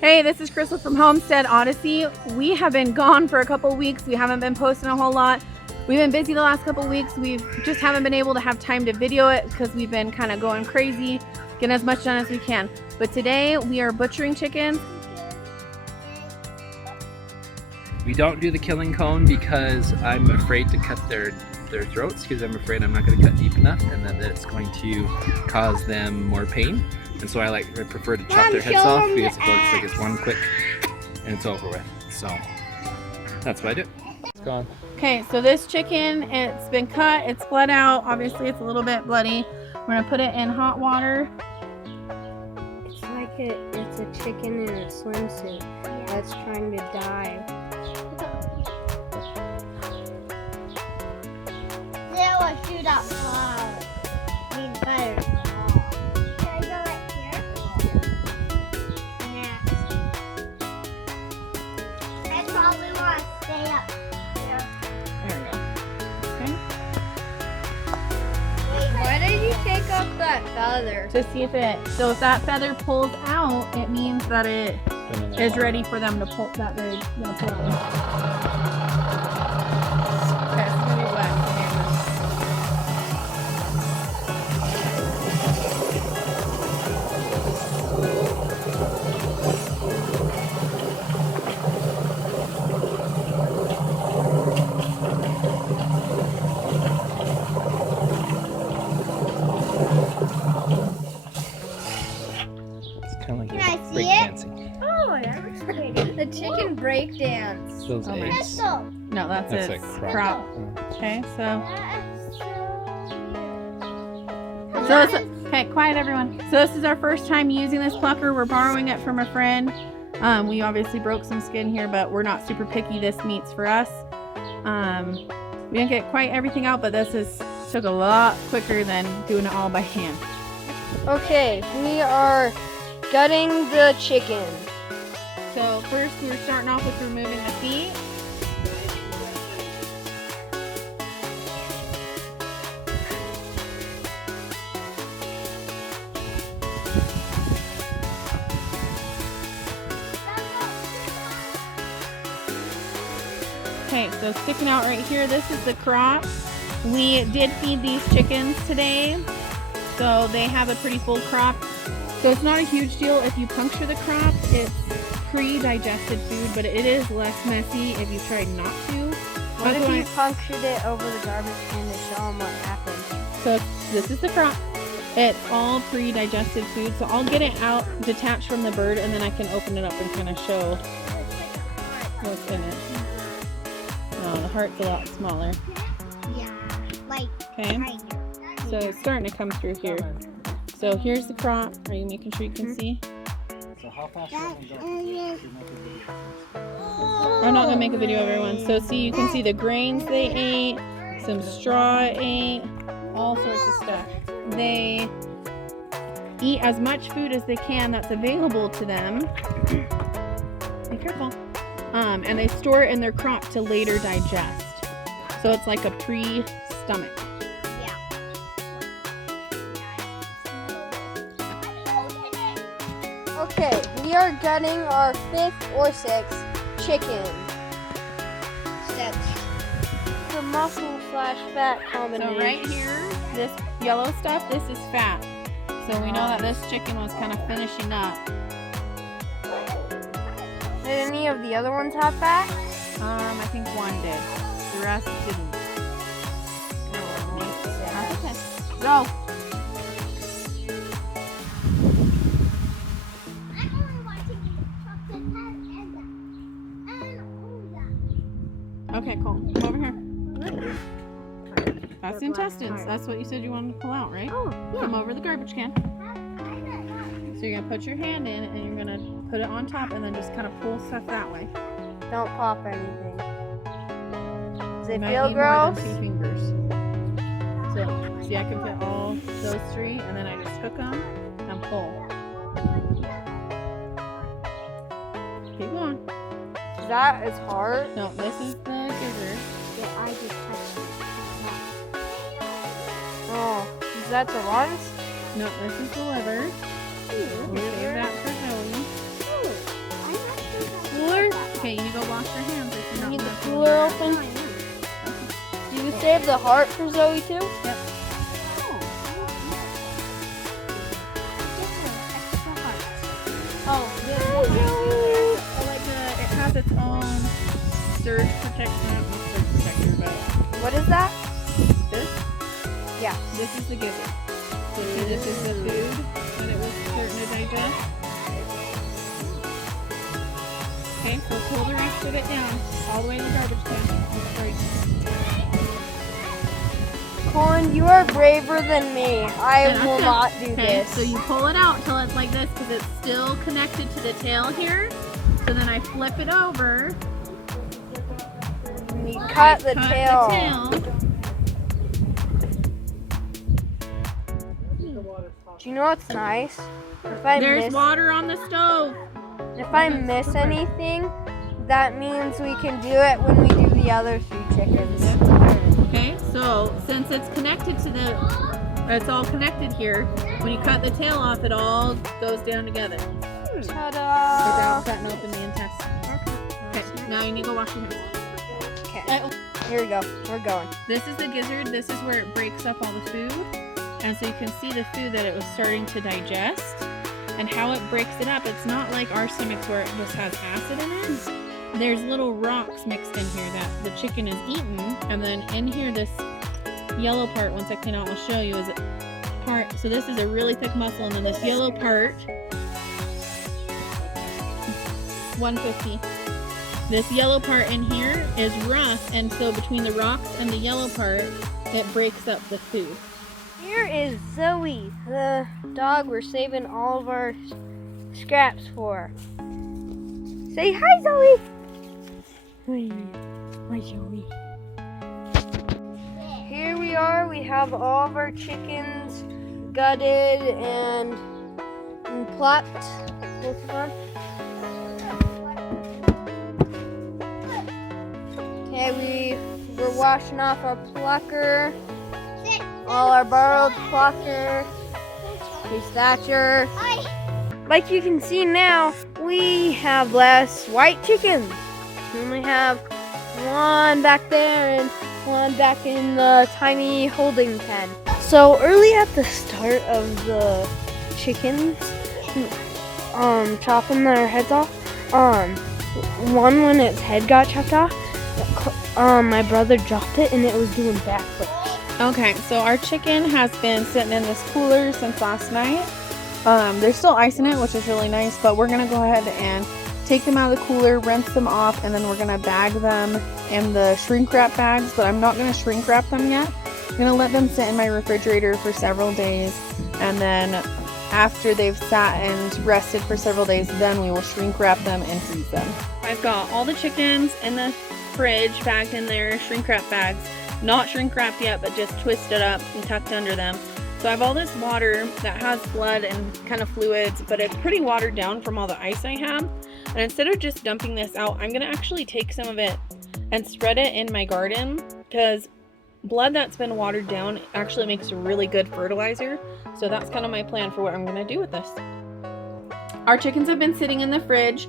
Hey, this is Crystal from Homestead, Odyssey. We have been gone for a couple weeks. We haven't been posting a whole lot. We've been busy the last couple weeks. We just haven't been able to have time to video it because we've been kind of going crazy, getting as much done as we can. But today we are butchering chickens. We don't do the killing cone because I'm afraid to cut their throats, because I'm afraid I'm not going to cut deep enough and that it's going to cause them more pain. And so I prefer to chop their heads off because it looks like it's one quick and it's over with. So that's what I do. It's gone. Okay, so this chicken, it's been cut, it's bled out. Obviously it's a little bit bloody. We're gonna put it in hot water. It's like it's a chicken in a swimsuit that's trying to die. There was shoot up flower. Need better. Can I go right here? Next. I probably want to stay up here. There we go. Okay. Wait, why did you take off that feather? To see if so if that feather pulls out, it means that it is ready for them to pull, that they're gonna pull it. Okay, it's gonna be wet. Kind of Can like I see it? breakdancing. Oh, that looks pretty. The chicken breakdance. Those Oh my. eggs. Crystal. No, that's That's a a crop. crop. Okay, so That is okay, quiet everyone. So this is our first time using this plucker. We're borrowing it from a friend. We obviously broke some skin here, but we're not super picky. This meat's for us. We didn't get quite everything out, but took a lot quicker than doing it all by hand. Okay, we are gutting the chicken. So first we're starting off with removing the feet. Okay, so sticking out right here, this is the crop. We did feed these chickens today, so they have a pretty full crop. So it's not a huge deal if you puncture the crop. It's pre-digested food, but it is less messy if you tried not to. What if you punctured it over the garbage can to show them what happened? So this is the crop. It's all pre-digested food, so I'll get it out, detached from the bird, and then I can open it up and kind of show what's in it. Oh, the heart's a lot smaller. yeah, like Okay, right here. so it's starting to come through here. So here's the crop. Are you making sure you can see? I'm not gonna make a video of everyone. So see, you can see the grains they ate, some straw ate, all sorts of stuff. They eat as much food as they can that's available to them. Be careful. And they store it in their crop to later digest. So it's like a pre-stomach. Okay, we are gutting our 5th or 6th chicken. The muscle/fat combination. So right here, this yellow stuff, this is fat. So we know that this chicken was kind of finishing up. Did any of the other ones have fat? I think one did. The rest didn't. That's okay. Go. I'm only watching chocolate and Okay, cool. Come over here. That's intestines. That's what you said you wanted to pull out, right? Oh, Come over the garbage can. So you're gonna put your hand in and you're gonna put it on top and then just kind of pull stuff that way. don't pop anything. Does You it might feel need more gross? than 2 fingers. So see, I can fit all those 3 and then I just hook them and pull. Keep going. That is hard. No, this is the gizzard. Yeah, I just touched it. Oh, is that the lungs? No, this is the liver. We'll save that for Zoe. Okay, you need to go wash your hands if you're not Need the messing cooler with open? Do you save the heart for Zoe too? Yep. Oh, it has its own surge protection, not surge protector, but What is that? this? Yeah. This is the gizzard. So see, this is the food that it was starting to digest. Okay, so pull the rest of it down, all the way in the garbage can. Sorry. Colin, you are braver than me. I And will okay. not do Okay, this. so you pull it out till it's like this because it's still connected to the tail here. So then I flip it over. And you cut the tail. Do you know what's nice? If I There's water on the stove. miss anything, that means we can do it when we do the other 3 chickens. Okay, so since it's connected to it's all connected here. When you cut the tail off, it all goes down together. Ta-da! Without cutting open the intestine. Okay, now you need to go wash your hands. Okay, here we go. We're going. This is the gizzard. This is where it breaks up all the food. And so you can see the food that it was starting to digest and how it breaks it up. It's not like our stomachs where it just has acid in it. There's little rocks mixed in here that the chicken is eaten. And then in here, this yellow part, once I clean out, I'll show you, is a part. So this is a really thick muscle. And then this yellow part, 150. This yellow part in here is rough. And so between the rocks and the yellow part, it breaks up the food. Here is Zoe, the dog we're saving all of our scraps for. Say hi, Zoe. Hi, Zoe. Here we are. We have all of our chickens gutted and plucked. This one. Okay, we're washing off our plucker. All our borrowed plucker, pistachio. Like you can see now, we have less white chickens. We only have one back there and one back in the tiny holding pen. So early at the start of the chickens, chopping their heads off, one when its head got chopped off, my brother dropped it and it was doing backflips. Okay, so our chicken has been sitting in this cooler since last night. There's still ice in it, which is really nice, but we're gonna go ahead and take them out of the cooler, rinse them off, and then we're gonna bag them in the shrink wrap bags, but I'm not gonna shrink wrap them yet. I'm gonna let them sit in my refrigerator for several days, and then after they've sat and rested for several days, then we will shrink wrap them and freeze them. I've got all the chickens in the fridge bagged in their shrink wrap bags. Not shrink wrapped yet, but just twisted up and tucked under them. So I have all this water that has blood and kind of fluids, but it's pretty watered down from all the ice I have. And instead of just dumping this out, I'm gonna actually take some of it and spread it in my garden, because blood that's been watered down actually makes a really good fertilizer. So that's kind of my plan for what I'm gonna do with this. Our chickens have been sitting in the fridge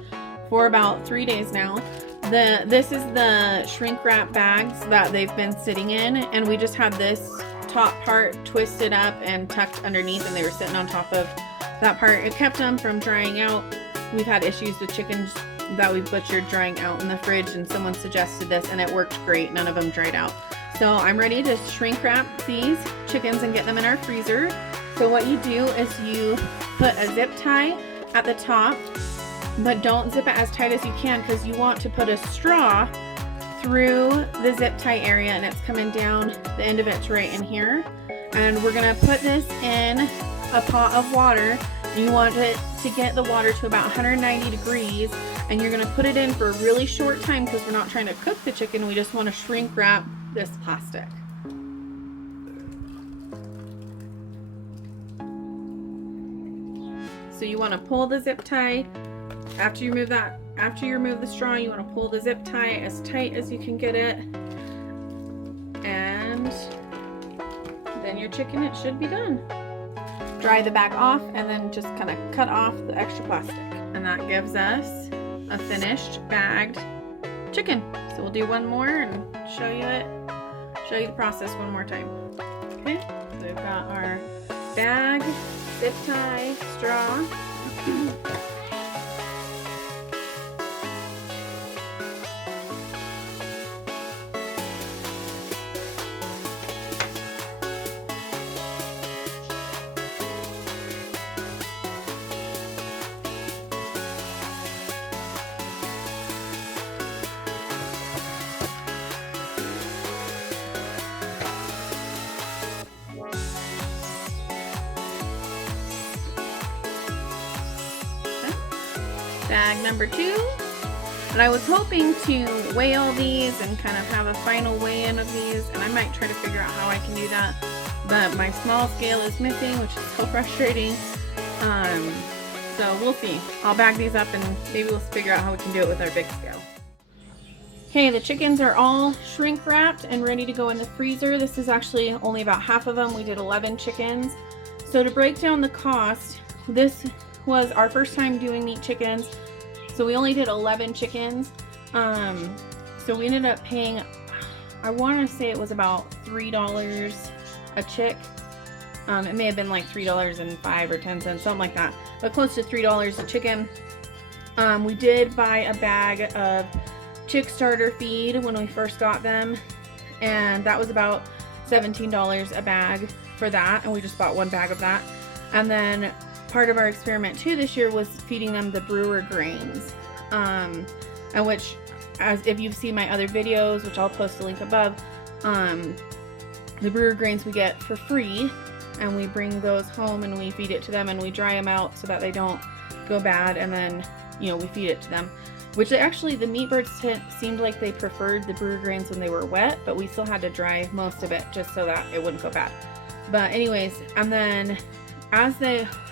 for about 3 days now. This is the shrink wrap bags that they've been sitting in, and we just had this top part twisted up and tucked underneath, and they were sitting on top of that part. It kept them from drying out. We've had issues with chickens that we butchered drying out in the fridge, and someone suggested this and it worked great. None of them dried out. So I'm ready to shrink wrap these chickens and get them in our freezer. So what you do is you put a zip tie at the top, but don't zip it as tight as you can, because you want to put a straw through the zip tie area, and it's coming down the end of it's right in here. And we're gonna put this in a pot of water. You want it to get the water to about 190 degrees, and you're gonna put it in for a really short time, because we're not trying to cook the chicken, we just want to shrink wrap this plastic. So you want to pull the zip tie. After you remove the straw, you want to pull the zip tie as tight as you can get it, and then your chicken, it should be done. Dry the bag off, and then just kind of cut off the extra plastic, and that gives us a finished bagged chicken. So we'll do one more and show you the process one more time. Okay, so we've got our bag, zip tie, straw. Bag number 2. And I was hoping to weigh all these and kind of have a final weigh-in of these, and I might try to figure out how I can do that, but my small scale is missing, which is so frustrating. So we'll see. I'll bag these up and maybe we'll figure out how we can do it with our big scale. Okay, the chickens are all shrink wrapped and ready to go in the freezer. This is actually only about half of them. We did 11 chickens. So to break down the cost, this was our first time doing meat chickens, so we only did 11 chickens. So we ended up paying, I want to say it was about $3 a chick. It may have been like $3.05 or 10 cents, something like that, but close to $3 a chicken. We did buy a bag of chick starter feed when we first got them, and that was about $17 a bag for that, and we just bought one bag of that. And then part of our experiment too this year was feeding them the brewer grains, and which, as if you've seen my other videos, which I'll post a link above, the brewer grains we get for free, and we bring those home and we feed it to them and we dry them out so that they don't go bad, and then, you know, we feed it to them, which actually the meat birds seemed like they preferred the brewer grains when they were wet, but we still had to dry most of it just so that it wouldn't go bad. But anyways, and then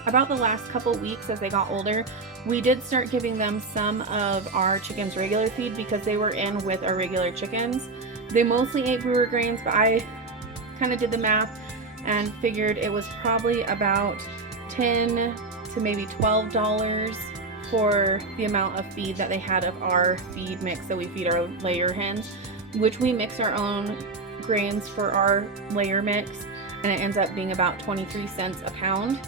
about the last couple weeks as they got older, we did start giving them some of our chickens regular feed because they were in with our regular chickens. They mostly ate brewer grains, but I kind of did the math and figured it was probably about $10 to maybe $12 for the amount of feed that they had of our feed mix that we feed our layer hens, which we mix our own grains for our layer mix, and it ends up being about 23 cents a pound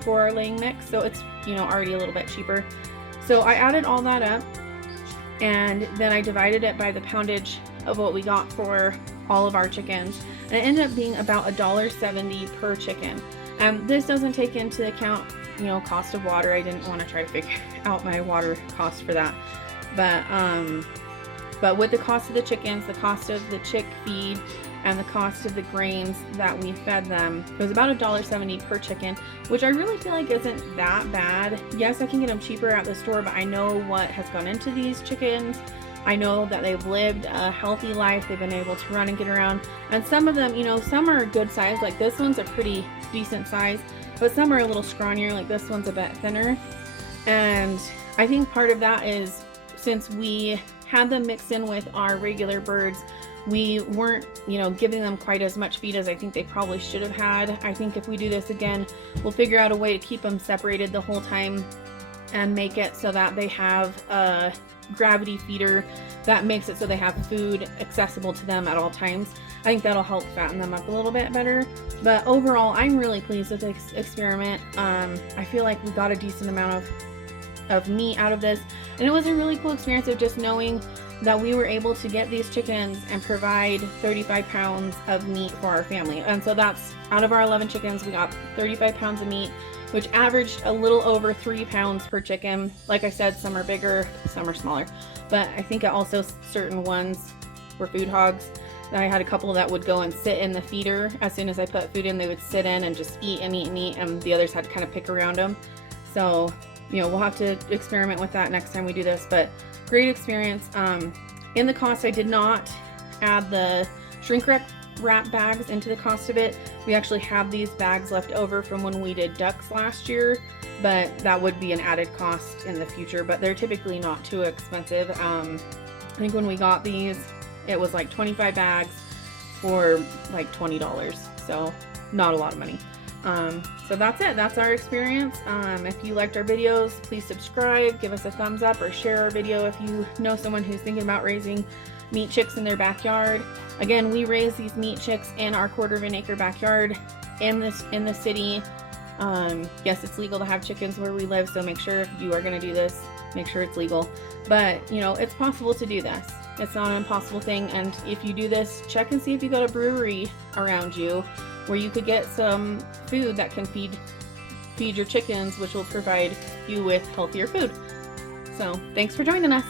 for our laying mix, so it's, you know, already a little bit cheaper. So I added all that up, and then I divided it by the poundage of what we got for all of our chickens, and it ended up being about $1.70 per chicken. This doesn't take into account, you know, cost of water. I didn't want to try to figure out my water cost for that, but with the cost of the chickens, the cost of the chick feed, and the cost of the grains that we fed them, it was about $1.70 per chicken, which I really feel like isn't that bad. Yes, I can get them cheaper at the store, but I know what has gone into these chickens. I know that they've lived a healthy life. They've been able to run and get around, and some of them, you know, some are good size, like this one's a pretty decent size, but some are a little scrawnier, like this one's a bit thinner. And I think part of that is since we had them mixed in with our regular birds, we weren't, you know, giving them quite as much feed as I think they probably should have had. I think if we do this again, we'll figure out a way to keep them separated the whole time and make it so that they have a gravity feeder that makes it so they have food accessible to them at all times. I think that'll help fatten them up a little bit better. But overall, I'm really pleased with this experiment. I feel like we got a decent amount of meat out of this, and it was a really cool experience of just knowing that we were able to get these chickens and provide 35 pounds of meat for our family. And so that's, out of our 11 chickens, we got 35 pounds of meat, which averaged a little over 3 pounds per chicken. Like I said, some are bigger, some are smaller, but I think also certain ones were food hogs. I had a couple that would go and sit in the feeder. As soon as I put food in, they would sit in and just eat and eat and eat, and the others had to kind of pick around them. So, you know, we'll have to experiment with that next time we do this, but great experience. In the cost, I did not add the shrink wrap bags into the cost of it. We actually have these bags left over from when we did ducks last year, but that would be an added cost in the future, but they're typically not too expensive. I think when we got these, it was like 25 bags for like $20, so not a lot of money. So that's it. That's our experience. If you liked our videos, please subscribe, give us a thumbs up, or share our video if you know someone who's thinking about raising meat chicks in their backyard. Again, we raise these meat chicks in our 1/4 of an acre backyard in the city. Yes, it's legal to have chickens where we live, so make sure if you are going to do this, make sure it's legal. But, you know, it's possible to do this. It's not an impossible thing, and if you do this, check and see if you got a brewery around you where you could get some food that can feed your chickens, which will provide you with healthier food. So, thanks for joining us.